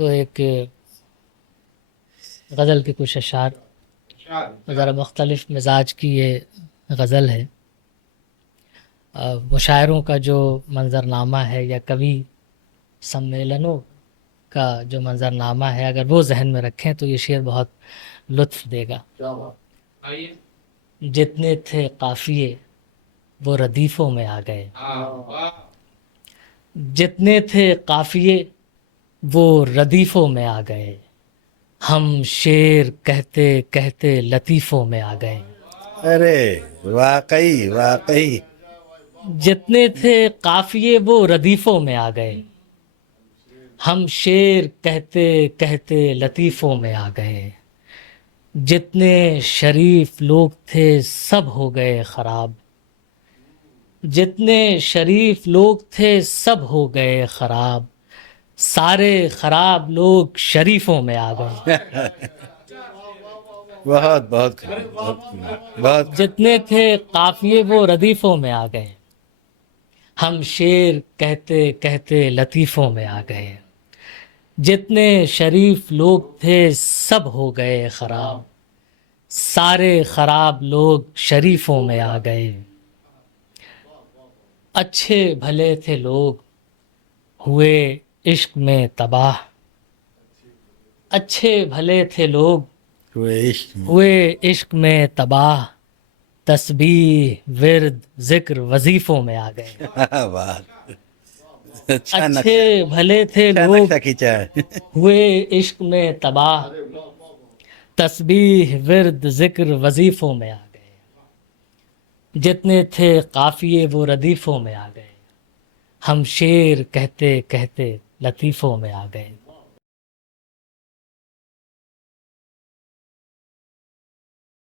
تو ایک غزل کے کچھ اشعار، ذرا مختلف مزاج کی یہ غزل ہے۔ مشاعروں کا جو منظرنامہ ہے یا کبھی سمیلنوں کا جو منظرنامہ ہے، اگر وہ ذہن میں رکھیں تو یہ شعر بہت لطف دے گا۔ جتنے تھے قافیے وہ ردیفوں میں آ گئے، جتنے تھے قافیے وہ ردیفوں میں آ گئے، ہم شعر کہتے کہتے لطیفوں میں آ گئے۔ ارے واقعی واقعی جتنے تھے قافیے وہ ردیفوں میں آ گئے، ہم شعر کہتے کہتے لطیفوں میں آ گئے۔ جتنے شریف لوگ تھے سب ہو گئے خراب، جتنے شریف لوگ تھے سب ہو گئے خراب، سارے خراب لوگ شریفوں میں آ گئے۔ بہت بہت بہت جتنے تھے قافیے وہ ردیفوں میں آ گئے، ہم شعر کہتے کہتے لطیفوں میں آ گئے۔ جتنے شریف لوگ تھے سب ہو گئے خراب، سارے خراب لوگ شریفوں میں آ گئے۔ اچھے بھلے تھے لوگ ہوئے عشق میں تباہ، اچھے بھلے تھے لوگ ہوئے عشق میں تباہ، تسبیح ورد ذکر وظیفوں میں آ گئے۔ اچھے بھلے تھے لوگ ہوئے عشق میں تباہ، تسبیح ورد ذکر وظیفوں میں آ گئے۔ جتنے تھے قافیے وہ ردیفوں میں آ گئے، ہم شعر کہتے کہتے لطیفوں میں آ گئے۔